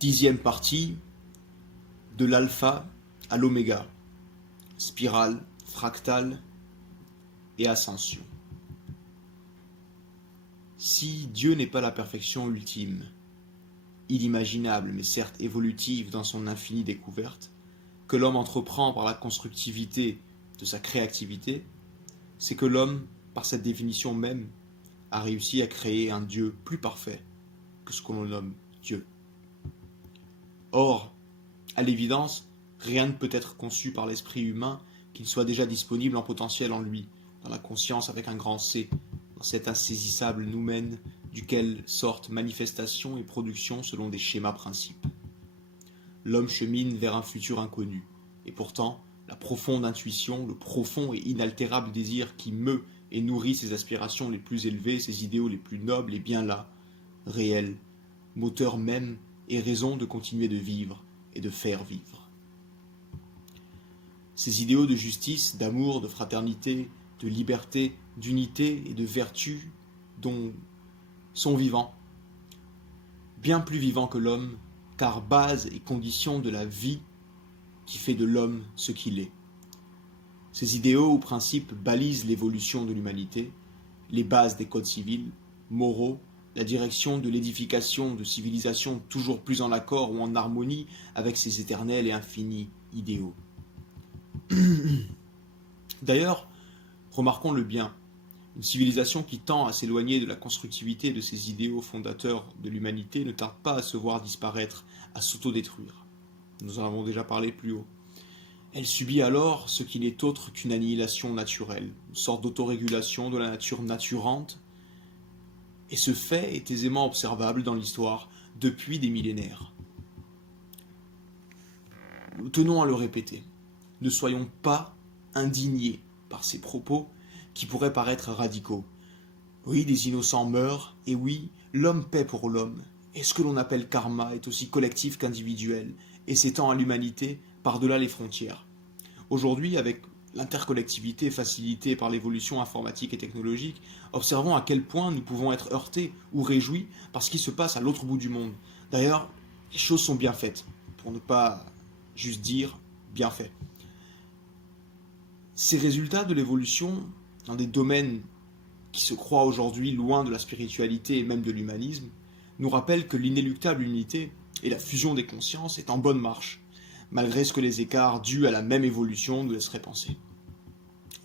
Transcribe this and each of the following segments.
10e partie, de l'alpha à l'oméga, spirale, fractale et ascension. Si Dieu n'est pas la perfection ultime, inimaginable mais certes évolutive dans son infinie découverte, que l'homme entreprend par la constructivité de sa créativité, c'est que l'homme, par cette définition même, a réussi à créer un Dieu plus parfait que ce que l'on nomme Dieu. Or, à l'évidence, rien ne peut être conçu par l'esprit humain qui ne soit déjà disponible en potentiel en lui, dans la conscience avec un grand C, dans cet insaisissable noumen duquel sortent manifestation et production selon des schémas principes. L'homme chemine vers un futur inconnu, et pourtant, la profonde intuition, le profond et inaltérable désir qui meut et nourrit ses aspirations les plus élevées, ses idéaux les plus nobles est bien là, réel, moteur même et raison de continuer de vivre et de faire vivre. Ces idéaux de justice, d'amour, de fraternité, de liberté, d'unité et de vertu dont sont vivants, bien plus vivants que l'homme, car base et condition de la vie qui fait de l'homme ce qu'il est. Ces idéaux ou principes balisent l'évolution de l'humanité, les bases des codes civils, moraux, la direction de l'édification de civilisations toujours plus en accord ou en harmonie avec ces éternels et infinis idéaux. D'ailleurs, remarquons-le bien, une civilisation qui tend à s'éloigner de la constructivité de ces idéaux fondateurs de l'humanité ne tarde pas à se voir disparaître, à s'autodétruire. Nous en avons déjà parlé plus haut. Elle subit alors ce qui n'est autre qu'une annihilation naturelle, une sorte d'autorégulation de la nature naturante, et ce fait est aisément observable dans l'histoire depuis des millénaires. Nous tenons à le répéter, ne soyons pas indignés par ces propos qui pourraient paraître radicaux. Oui, des innocents meurent, et oui, l'homme paie pour l'homme, et ce que l'on appelle karma est aussi collectif qu'individuel, et s'étend à l'humanité par-delà les frontières. Aujourd'hui, avec l'intercollectivité facilitée par l'évolution informatique et technologique, observons à quel point nous pouvons être heurtés ou réjouis par ce qui se passe à l'autre bout du monde. D'ailleurs, les choses sont bien faites, pour ne pas juste dire bien fait. Ces résultats de l'évolution, dans des domaines qui se croient aujourd'hui loin de la spiritualité et même de l'humanisme, nous rappellent que l'inéluctable unité et la fusion des consciences est en bonne marche, malgré ce que les écarts dus à la même évolution nous laisseraient penser.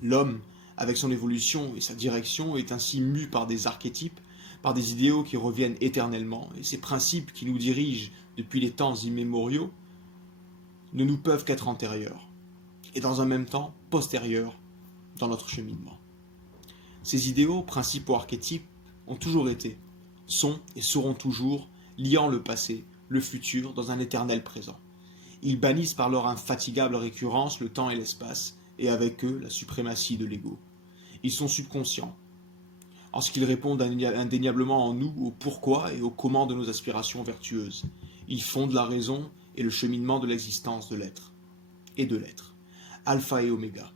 L'homme, avec son évolution et sa direction, est ainsi mu par des archétypes, par des idéaux qui reviennent éternellement, et ces principes qui nous dirigent depuis les temps immémoriaux ne nous peuvent qu'être antérieurs, et dans un même temps postérieurs dans notre cheminement. Ces idéaux, principes ou archétypes, ont toujours été, sont et seront toujours, liant le passé, le futur, dans un éternel présent. Ils bannissent par leur infatigable récurrence le temps et l'espace, et avec eux la suprématie de l'ego. Ils sont subconscients, en ce qu'ils répondent indéniablement en nous au pourquoi et au comment de nos aspirations vertueuses. Ils fondent la raison et le cheminement de l'existence de l'être, et de l'être. Alpha et oméga,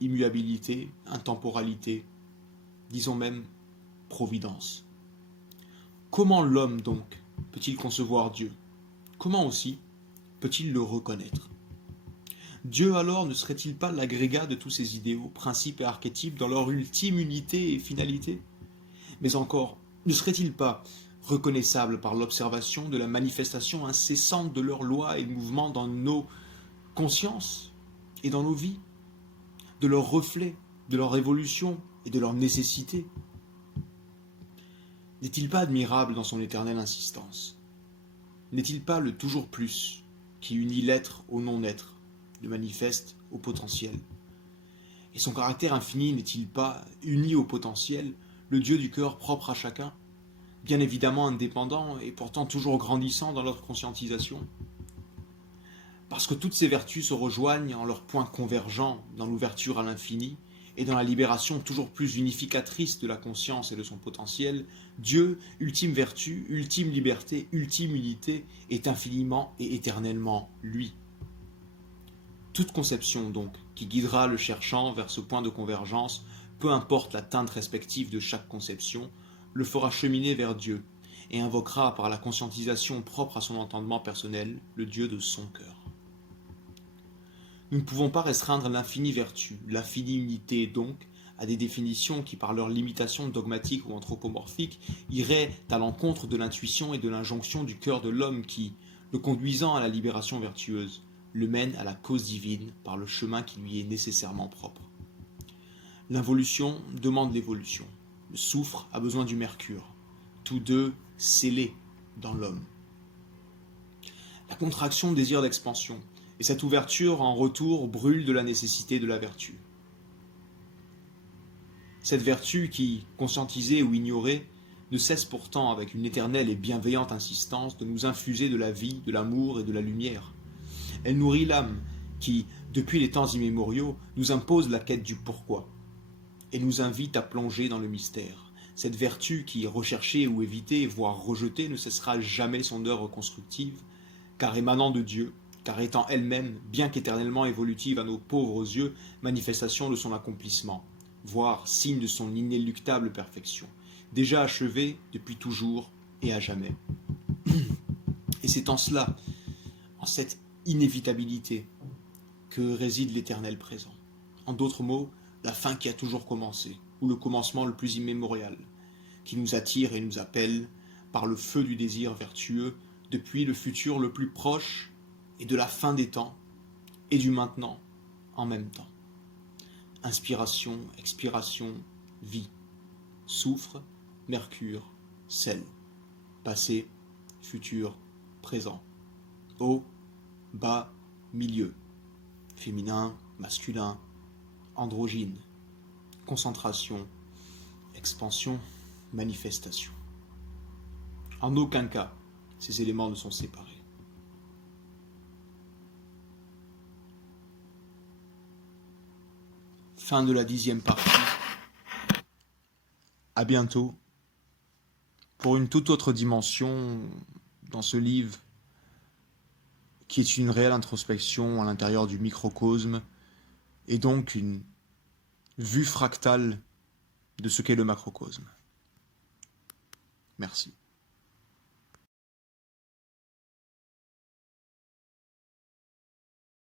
immuabilité, intemporalité, disons même providence. Comment l'homme donc peut-il concevoir Dieu? Comment aussi peut-il le reconnaître? Dieu alors ne serait-il pas l'agrégat de tous ces idéaux, principes et archétypes dans leur ultime unité et finalité? Mais encore, ne serait-il pas reconnaissable par l'observation de la manifestation incessante de leurs lois et mouvements dans nos consciences et dans nos vies, de leurs reflets, de leur évolution et de leur nécessité? N'est-il pas admirable dans son éternelle insistance? N'est-il pas le toujours plus qui unit l'être au non-être, le manifeste au potentiel? Et son caractère infini n'est-il pas, uni au potentiel, le Dieu du cœur propre à chacun, bien évidemment indépendant et pourtant toujours grandissant dans leur conscientisation? Parce que toutes ces vertus se rejoignent en leurs points convergents dans l'ouverture à l'infini et dans la libération toujours plus unificatrice de la conscience et de son potentiel, Dieu, ultime vertu, ultime liberté, ultime unité, est infiniment et éternellement lui. Toute conception, donc, qui guidera le cherchant vers ce point de convergence, peu importe la teinte respective de chaque conception, le fera cheminer vers Dieu, et invoquera par la conscientisation propre à son entendement personnel le Dieu de son cœur. Nous ne pouvons pas restreindre l'infinie vertu, l'infinie unité donc, à des définitions qui, par leur limitation dogmatique ou anthropomorphique, iraient à l'encontre de l'intuition et de l'injonction du cœur de l'homme qui, le conduisant à la libération vertueuse, le mène à la cause divine par le chemin qui lui est nécessairement propre. L'involution demande l'évolution. Le soufre a besoin du mercure. Tous deux scellés dans l'homme. La contraction désire l'expansion, et cette ouverture en retour brûle de la nécessité de la vertu. Cette vertu qui, conscientisée ou ignorée, ne cesse pourtant avec une éternelle et bienveillante insistance de nous infuser de la vie, de l'amour et de la lumière. Elle nourrit l'âme qui, depuis les temps immémoriaux, nous impose la quête du pourquoi et nous invite à plonger dans le mystère. Cette vertu qui, recherchée ou évitée, voire rejetée, ne cessera jamais son œuvre constructive, car émanant de Dieu, car étant elle-même, bien qu'éternellement évolutive à nos pauvres yeux, manifestation de son accomplissement, voire signe de son inéluctable perfection, déjà achevée depuis toujours et à jamais. Et c'est en cela, en cette inévitabilité, que réside l'éternel présent. En d'autres mots, la fin qui a toujours commencé, ou le commencement le plus immémorial, qui nous attire et nous appelle par le feu du désir vertueux depuis le futur le plus proche et de la fin des temps et du maintenant en même temps. Inspiration, expiration, vie, soufre, mercure, sel, passé, futur, présent, haut, bas, milieu, féminin, masculin, androgyne, concentration, expansion, manifestation. En aucun cas, ces éléments ne sont séparés. Fin de la 10e partie. À bientôt pour une toute autre dimension dans ce livre qui est une réelle introspection à l'intérieur du microcosme et donc une vue fractale de ce qu'est le macrocosme. Merci.